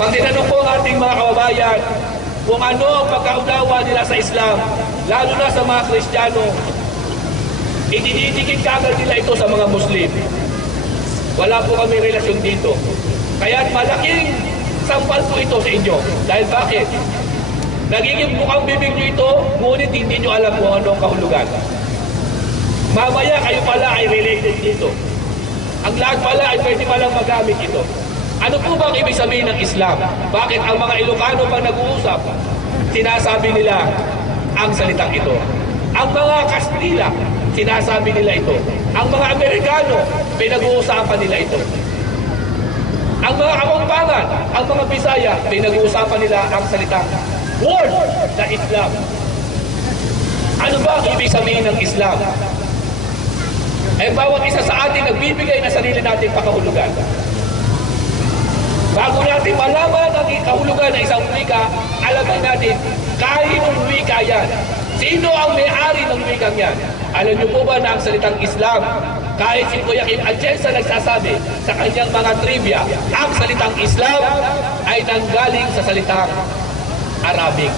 Pag tinanong po ang ating mga kababayan kung ano ang pagkaunawa nila sa Islam, lalo na sa mga Kristiyano, ididikit kagad nila ito sa mga Muslim. Wala po kami relasyon dito. Kaya malaking sampal po ito sa inyo. Dahil bakit? Nagiging bukang bibig nyo ito, ngunit hindi nyo alam kung ano ang kahulugan. Mamaya kayo pala ay related dito. Ang lahat pala ay pwede palang magamit ito. Ano po bang ibig sabihin ng Islam? Bakit ang mga Ilocano pag nag-uusap, sinasabi nila ang salitang ito? Ang mga Kastila, sinasabi nila ito. Ang mga Amerikano, pinag-uusapan nila ito. Ang mga Kapampangan, ang mga Bisaya, pinag-uusapan nila ang salitang word na Islam. Ano ba ang ibig sabihin ng Islam? Eh, bawat isa sa atin nagbibigay na sarili nating pakahulugan. Bago natin malaman ang kahulugan ng isang wika, alamin natin, kaninong wika yan? Sino ang may-ari ng wikang yan? Alam niyo po ba na ang salitang Islam, kahit si Kuya Kim Atienza nagsasabi sa kanyang mga trivia, ang salitang Islam ay nanggaling sa salitang Arabic.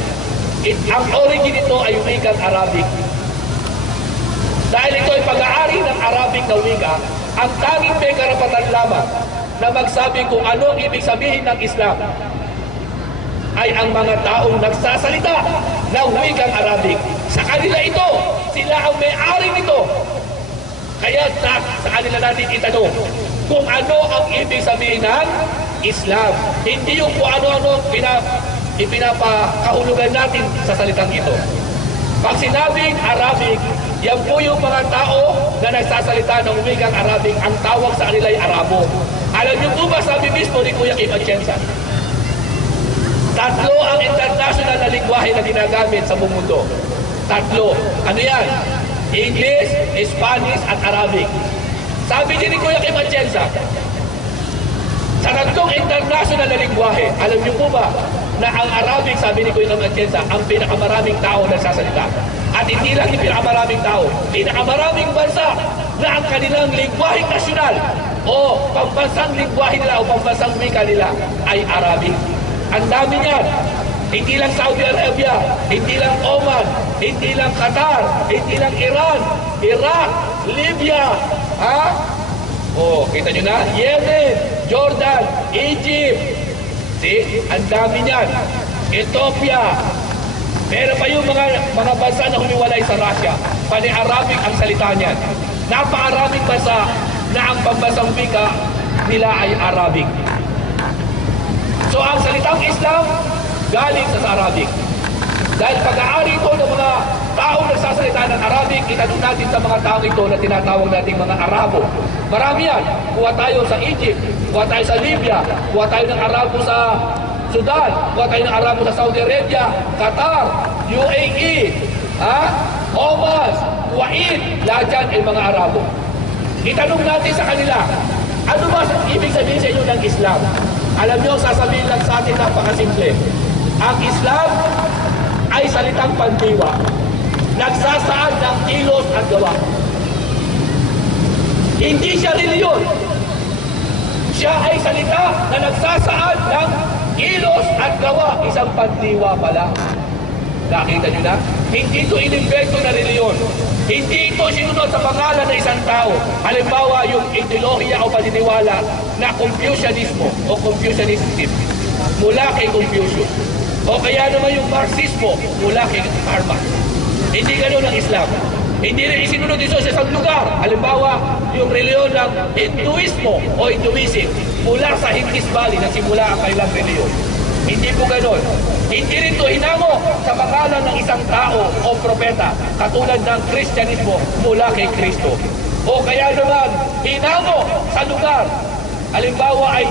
Ang origin nito ay wikang Arabic. Dahil ito ay pag-aari ng Arabic na wika, ang tanging may karapatan lamang na magsabi kung ano ang ibig sabihin ng Islam ay ang mga taong nagsasalita ng wikang Arabic. Sa kanila ito, sila ang may-ari nito. Kaya sa kanila natin itanong kung ano ang ibig sabihin ng Islam. Hindi yung kung ano-ano ipinapakahulugan natin sa salitang ito. Pag sinabing Arabic, yan po yung mga tao na nagsasalita ng wikang Arabic, ang tawag sa kanila ay Arabo. Alam niyo po ba, sabi mismo ni Kuya Kim Atienza, tatlo ang international na lingwahe na ginagamit sa buong mundo. Tatlo. Ano yan? English, Spanish, at Arabic. Sabi din ni Kuya Kim Atienza, sa tatlong international na lingwahe, alam niyo po ba na ang Arabic, sabi ni Kuya Kim Atienza, ang pinakamaraming tao nagsasalita. At hindi lang yung pinakamaraming tao, pinakamaraming bansa na ang kanilang lingwaheng nasyonal o pambansang lingwahe nila o pambansang wika nila ay Arabic. Ang dami niyan. Hindi lang Saudi Arabia, hindi lang Oman, hindi lang Qatar, hindi lang Iran, Iraq, Libya, kita nyo na? Yemen, Jordan, Egypt. See? Ang dami niyan. Ethiopia. Meron pa yung mga bansa na humiwalay sa Russia. Pani-Arabic ang salita niyan. Napakaraming bansa na ang pambansang wika nila ay Arabic. So ang salitang Islam galing sa Arabic. Dahil pag-aari ito ng mga taong nagsasalita ng Arabic, itanong natin sa mga taong ito na tinatawag nating mga Arabo. Marami yan. Kuha tayo sa Egypt, kuha tayo sa Libya, kuha tayo ng Arabo sa Sudan, kuha tayo ng Arabo sa Saudi Arabia, Qatar, UAE, Oman, Kuwait, lahat yan ay mga Arabo. Itanong natin sa kanila, ano ba ibig sabihin sa inyo ng Islam? Alam nyo, sasabihin lang sa atin napakasimple. Ang Islam ay salitang pandiwa, nagsasaad ng kilos at gawa. Hindi siya reliyon. Siya ay salita na nagsasaad ng kilos at gawa. Isang pandiwa pala. Nakita nyo na? Hindi ito inimbento na reliyon. Hindi ito sinunod sa pangalan ng isang tao. Halimbawa, yung ideolohiya o paniniwala na Confucianismo o Confucianism mula kay Confucius. O kaya naman yung Marxismo mula kay Karl Marx. Hindi ganoon ang Islam. Hindi rin isinunod ito sa isang lugar. Halimbawa, yung reliyon ng Hinduismo o Hinduism mula sa Indus Valley na simula ang kailang reliyon. Hindi po ganoon. Hindi rin ito hinamo sa pangalan ng isang tao o propeta katulad ng Kristyanismo mula kay Kristo. O kaya naman, hinamo sa lugar. Halimbawa ay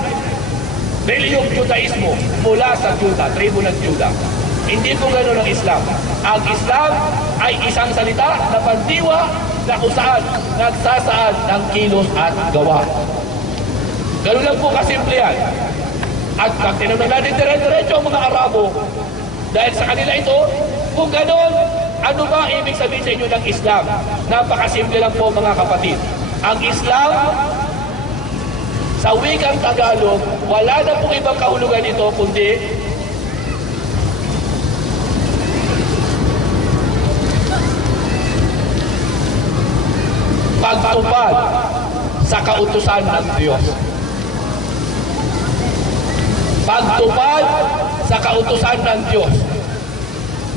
reliyong Judaismo mula sa Juda, tribo ng Juda. Hindi po ganoon ang Islam. Ang Islam ay isang salita na pandiwa na kung saan nagsasaad ng kilos at gawa. Ganoon lang po kasimple yan. At pag tinanong natin dire-diretso ang mga Arabo, dahil sa kanila ito, kung ganoon, ano ba ibig sabihin sa inyo ng Islam? Napakasimple lang po mga kapatid. Ang Islam, Sa wikang Tagalog, wala na pong ibang kahulugan ito kundi pagtupad sa kautusan ng Diyos. Pagtupad sa kautusan ng Diyos.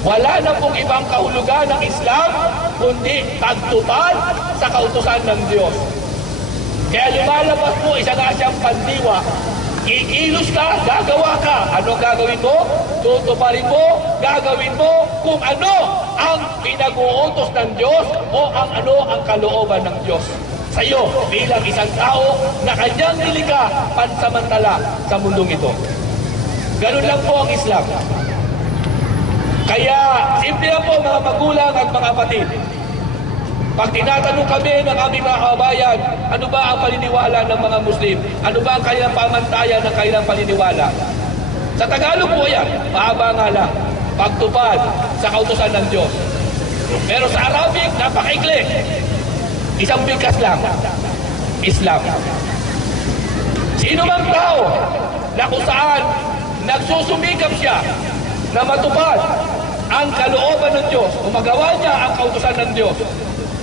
Wala na pong ibang kahulugan ng Islam kundi pagtupad sa kautusan ng Diyos. Kaya lumalabas po isa nga siyang pandiwa. Ikilos ka, gagawa ka. Ano gagawin mo? Tutuparin mo, gagawin mo kung ano ang pinag-uutos ng Diyos o ano ang kalooban ng Diyos sa iyo bilang isang tao na kanyang nilikha pansamantala sa mundong ito. Ganun lang po ang Islam. Kaya, simple lang po mga magulang at mga kapatid. Pag tinatanong kami ng aming mga kabayan, ano ba ang paniniwala ng mga Muslim? Ano ba ang kanilang pamantayan ng kanilang paniniwala? Sa Tagalog po yan, mahaba nga lang. Pagtupad sa kautusan ng Diyos. Pero sa Arabic, napakaikli. Isang bigkas lang. Islam. Sino mang tao na kung saan nagsusumikap siya na matupad ang kalooban ng Diyos o magawa niya ang kautusan ng Diyos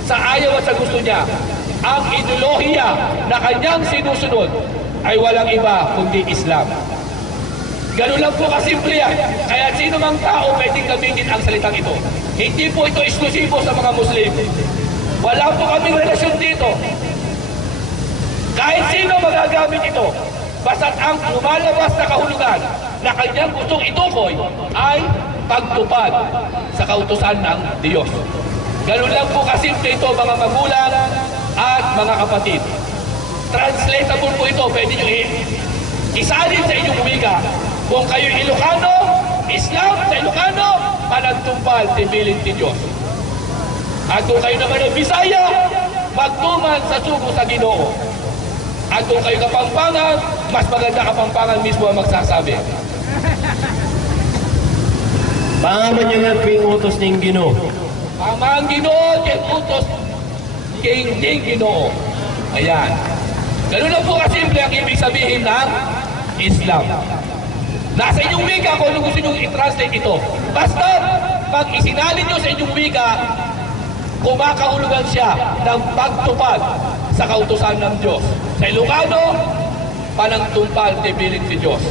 sa ayaw at sa gusto niya, ang ideolohiya na kanyang sinusunod ay walang iba kundi Islam. Ganun lang po kasimple yan. Kaya sino mang tao pwedeng gamitin ang salitang ito. Hindi po ito eksklusibo sa mga Muslim. Wala po kaming relasyon dito. Kahit sino magagamit ito, basta't ang lumalabas na kahulugan na kanyang gustong itukoy ay pagtupad sa kautusan ng Diyos. Ganun lang po kasimple ito mga magulang at mga kapatid. Translatable po ito, pwede nyo isalin sa inyong wika. Kung kayo Ilocano, Islam sa Ilocano, panagtumpal, tibilin ti Diyos. At kung kayo naman ay Bisaya, magtuman sa sugo sa Ginoo. At kung kayo Kapampangan, mas maganda Kapampangan mismo ang magsasabi. Pangaman niyo nga ping utos ng Ginoo. Ang Ginoo, yung utos king Ginoo. Ayan. Ganun lang po kasimple ang ibig sabihin ng Islam. Nasa inyong wika kung ano gusto nyo i-translate ito. Basta pag isinalin nyo sa inyong wika, kumakahulugan siya ng pagtupad sa kautusan ng Diyos. Sa Ilocano, panangtumpal, tibilin si Diyos.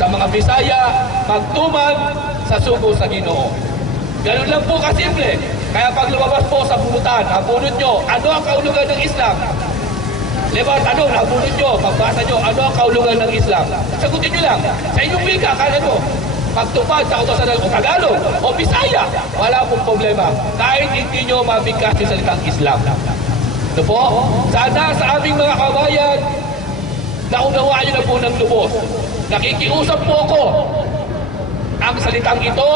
Sa mga Bisaya, magtuman sa sugo sa Ginoo. Ganun lang po kasimple. Kaya pag lumabas po sa bunutan, nabunod nyo, ano ang kahulugan ng Islam? Diba, tanong, nabunod nyo, pagbasa nyo, ano ang kahulugan ng Islam? Sagutin nyo lang. Sa inyong wika, kaya nyo, pagtupad sa kautusan ng Tagalog o Bisaya, wala pong problema. Kahit hindi nyo mabigkas yung salitang Islam. Ito po, sana sa aming mga kabayan, naunawaan nyo na po ng lubos. Nakikiusap po ako. Ang salitang ito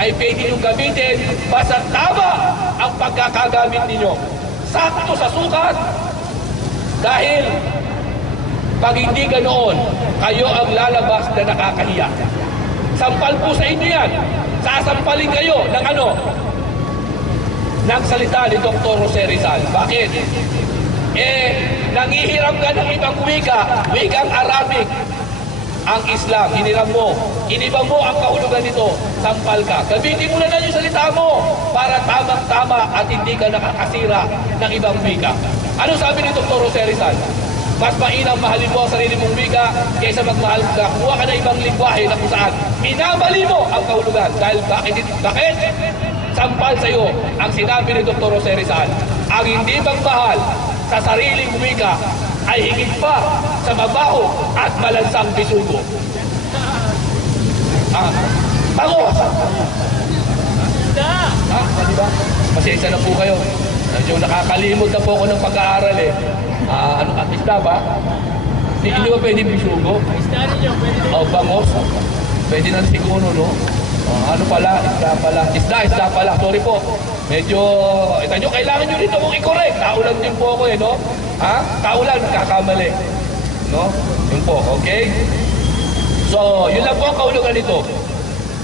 ay pwede nyo gamitin basta tama ang pagkakagamit ninyo. Sakto sa sukat, dahil pag hindi ganoon, kayo ang lalabas na nakakahiya. Sampal po sa inyo yan. Sasampalin kayo ng ano? Ng salita ni Dr. Jose Rizal. Bakit? Nangihiram ka ng ibang wika, wikang Arabic. Ang Islam, hiniram mo. Iniba mo ang kahulugan nito. Sampal ka. Gamitin mo na yung salita mo para tamang-tama at hindi ka nakakasira ng ibang wika. Ano sabi ni Dr. Jose Rizal? Mas mainam mahalin mo ang sarili mong wika kaysa magmahal ka. Kumuha ka na ibang lingwahe na kung saan minamali mo ang kahulugan. Dahil bakit? Sampal sa iyo ang sinabi ni Dr. Jose Rizal. Ang hindi magmahal sa sariling wika ay higit pa sa mabaho at malansang bisugo. Bangos! Diba? Pasensya na po kayo. Medyo nakakalimot na po ako ng pag-aaral eh. Isda ba? Hindi ba pwede bisugo? Isda ninyo, pwede din. Bangos? Pwede na siguro, no? Ano pala? Isda pala. Sorry po. Medyo, ito nyo, kailangan nyo rito kung i-correct. Taulan din po ako eh, no? Taulan, kakamali. No? Yun po, okay? So, yun lang po ang kahulugan nito.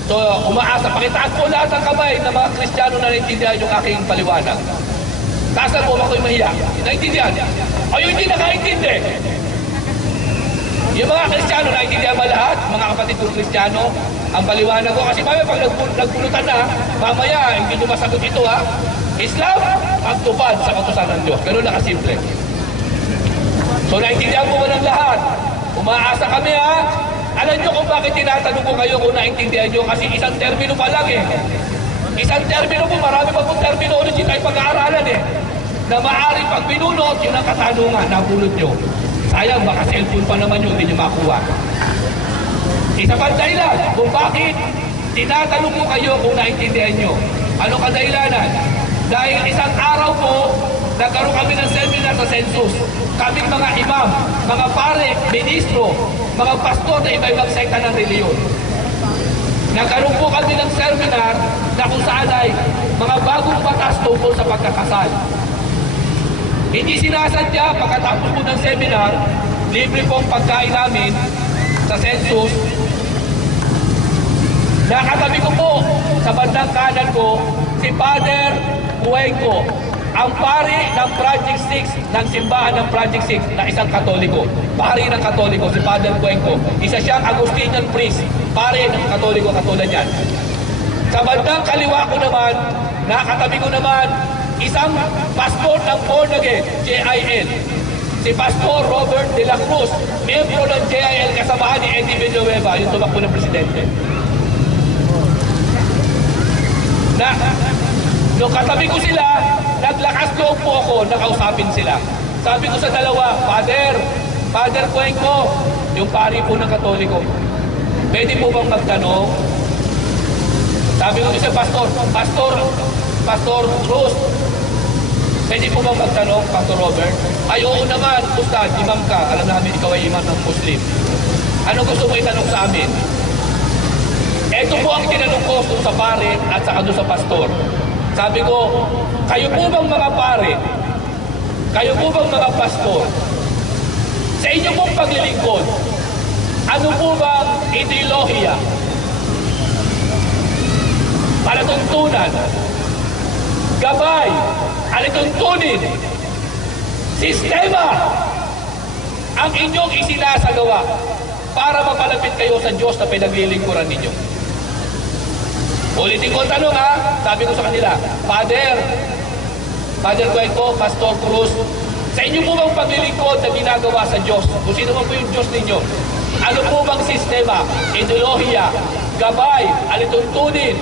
So, umaasa. Pakitaas po lahat ng kamay ng mga Kristiyano na naintindihan yung aking paliwanag. Taas na po ako'y mahiya. Naintindihan? O yung hindi nakaintindi? Yung mga Kristiyano, naintindihan ba lahat? Mga kapatid kong Kristiyano, ang paliwanag ko. Kasi mamaya pag nagpulutan na, mamaya, hindi nyo masagot ito ha. Islam, pagtupad sa kautusan ng Diyos. Ganun na kasimple. So naintindihan mo ba ng lahat? Umaasa kami ha. Alam nyo kung bakit tinatanong ko kayo kung naintindihan nyo? Kasi isang termino pa lang eh. Isang termino po, marami pa pong terminology tayo pag-aaralan eh. Na maaari pag binunot, yun ang katanungan, nabulot nyo. Sayang, baka cellphone pa naman yun, hindi nyo makuha. Isa pang dahilan kung bakit tinatanong ko kayo kung naintindihan nyo. Ano kadahilanan? Dahil isang araw po, nagkaroon kami ng seminar sa census. Kaming mga imam, mga pare, ministro, mga pastor na iba-ibang sekta ng reliyon. Nagkaroon po kami ng seminar na kung saan ay mga bagong batas tungkol sa pagkakasal. Hindi sinasadya pagkatapos po ng seminar, libre pong pagkain namin sa census. Nakatabi ko po sa bandang kanan ko si Father Cuenco, ang pari ng Project 6, ng simbahan ng Project 6 na isang Katoliko. Pari ng Katoliko, si Father Cuenco. Isa siyang Agustinian priest, pari ng Katoliko katulad yan. Sa bandang kaliwa ko naman, nakatabi ko naman isang pastor ng born again, JIL. Si Pastor Robert de la Cruz, miyembro ng JIL kasamahan ni Eddie Villanueva, yung tumakbo ng presidente. Nung katabi ko sila, naglakas loob po ako, nakausapin sila. Sabi ko sa dalawa, Father Cuenco, yung pari po ng Katoliko, pwede po bang magtanong? Sabi ko sa Pastor Cruz, pwede po bang magtanong, Pastor Robert? Ay, oo naman, Ustad, imam ka. Alam namin ikaw ay imam ng Muslim. Ano gusto mo itanong sa amin? Ito po ang tinanong ko sa pare at saka doon sa pastor. Sabi ko, kayo po bang mga pare? Kayo po bang mga pastor? Sa inyo pong paglilingkod, ano po bang ideolohiya? Palatuntunan, gabay, alituntunin, sistema ang inyong isinasagawa para mapalapit kayo sa Diyos na pinaglilingkuran ninyo. Ulitin ko ang tanong ha, sabi ko sa kanila, Father Cuenco, Pastor Cruz, sa inyo po bang paglilingkod na ginagawa sa Diyos? Kung sino man po yung Diyos ninyo, ano po bang sistema, ideolohiya, gabay, alituntunin,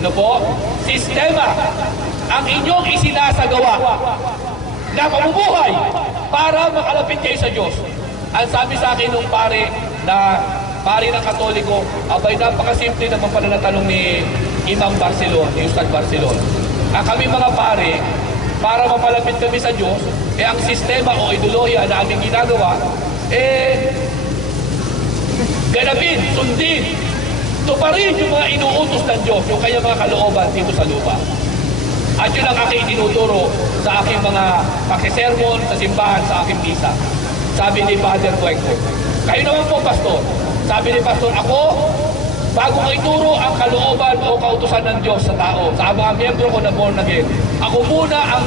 ano po, sistema ang inyong isinasagawa na pamumuhay para makalapit kayo sa Diyos? Ang sabi sa akin nung pare ng Katoliko, abay napakasimple naman pala na tanong ni Imam Barcelon, ni Ustad Barcelon. Kami mga pare, para mapalapit kami sa Diyos, ang sistema o ideolohiya na aming ginagawa, ganapin, sundin, tuparin yung mga inuutos ng Diyos, yung kanyang mga kalooban dito sa lupa. At yun ang aking tinuturo sa aking mga pakisermon, sa simbahan, sa aking misa. Sabi ni Father Cuenco, kayo naman po, Pastor. Sabi ni Pastor, ako, bago ko ituro ang kalooban o kautusan ng Diyos sa tao, sa mga miyembro ko na born again, ako muna ang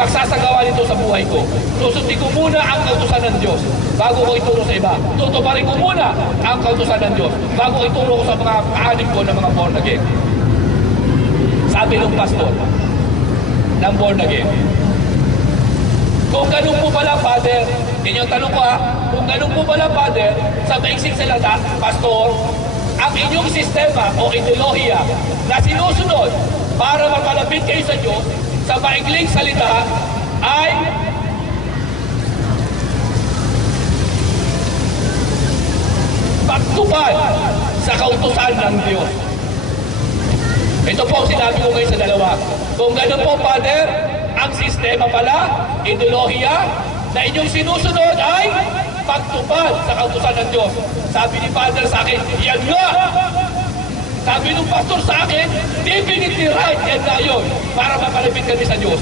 magsasagawa nito sa buhay ko. Susundin ko muna ang kautusan ng Diyos bago ko ituro sa iba. Tutuparin ko muna ang kautusan ng Diyos bago ko ituro ko sa mga kaanim ko na mga born again. Sabi ng pastor ng born again. Kung ganun po pala, Father, yun yung tanong ko ha, kung ganun po pala, Father, sa maiksing salita, Pastor, ang inyong sistema o ideolohiya na sinusunod para mapalapit kayo sa Diyos, sa maikling salita, ay pagtupad sa kautusan ng Diyos. Ito po ang sinabi ko ngayon sa dalawa. Kung ganun po, Father, ang sistema pala, ideolohiya, na inyong sinusunod ay pagtupad sa kautusan ng Diyos. Sabi ni Father sa akin, yan nga! Sabi ng pastor sa akin, definitely right, yan na yun, para makalapit kami sa Diyos.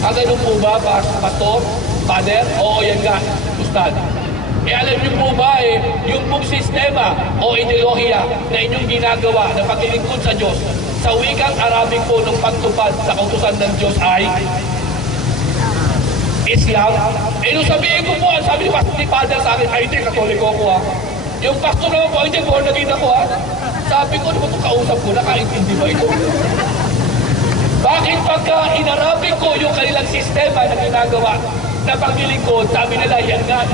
Ang ganun po ba, Pastor? Father? Oo, yan nga, Ustad. Alam niyo po ba yung pong sistema o ideolohiya na inyong ginagawa na paglilingkod sa Diyos, sa wikang Arabic po ng pagtupad sa kautusan ng Diyos ay Islam. Eh nung sabihin ko po, sabi ni Father sa akin, ay hindi, Katoliko ako ha. Yung pastor naman po, ay hindi, born again ako ha. Sabi ko, ano ba itong kausap ko, nakaintindi ba ito? Bakit pagka inarapin ko yung kanilang sistema na ginagawa na paglilingkod, sabi nila, yan nga,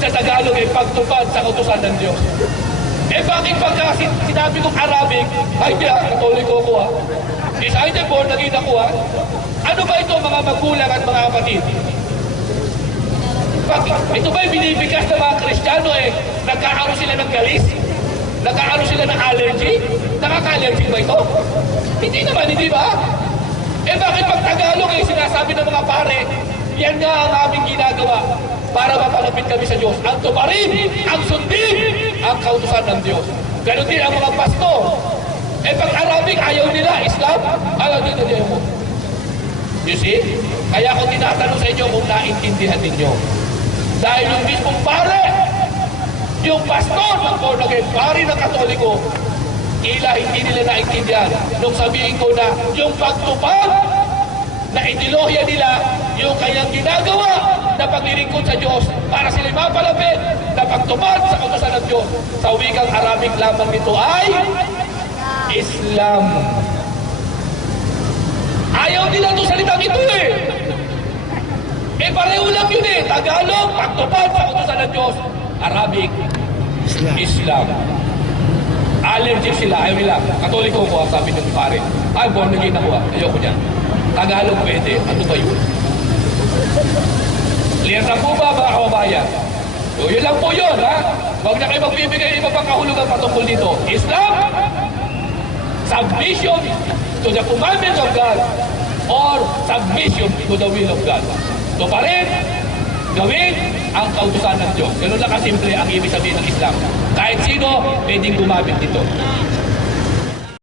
sa Tagalog ay pagtupad sa kautusan ng Diyos. Eh bakit pagka sinabi kong Arabic, ay hindi Katoliko ko ha. Is ay hindi, born again ako ha. Ano ba ito mga magulang at mga kapatid? Ito ba yung binibigas ng mga Kristiyano nagkakaroon sila ng galis? Nagkakaroon sila ng allergy? Nakaka-allergy ba ito? Hindi naman, hindi ba? Eh bakit pag Tagalog sinasabi ng mga pare, yan nga ang aming ginagawa para mapalapit kami sa Diyos. Ang tuparin, ang sundin, ang kautusan ng Diyos. Ganon din ang mga pastor. Eh pag Arabic, ayaw nila, Islam, ayaw dito mo. You see? Kaya ako tinatanong sa inyo kung naintindihan ninyo. Dahil yung mismong pare, yung pastor ng born again, pare ng Katoliko, tila hindi nila naintindihan nung sabihin ko na yung pagtupad na ideolohiya nila, yung kanyang ginagawa na paglilingkod sa Diyos para sila mapalapit na pagtupad sa kautusan ng Diyos. Sa wikang Arabic lamang nito ay Islam. Ayaw nila itong salitang ito Eh pareho lang yun Tagalog, pagtupad sa kautusan ng Diyos. Arabic, Islam. Allergic sila, ayaw nila. Katoliko ko, sabi ng pare. Ay, born again ako ayoko niyan. Tagalog pwede, ano ba yun? Clear na po ba mga kababayan? So yun lang po yun ha. Huwag na kayo magbibigay iba pang kahulugan patungkol dito. Islam, submission to the commandments of God or submission to the will of God. So pa rin, gawin ang kautusan ng Diyos. Ganun lang kasimple ang ibig sabihin ng Islam. Kahit sino, pwedeng gumamit dito.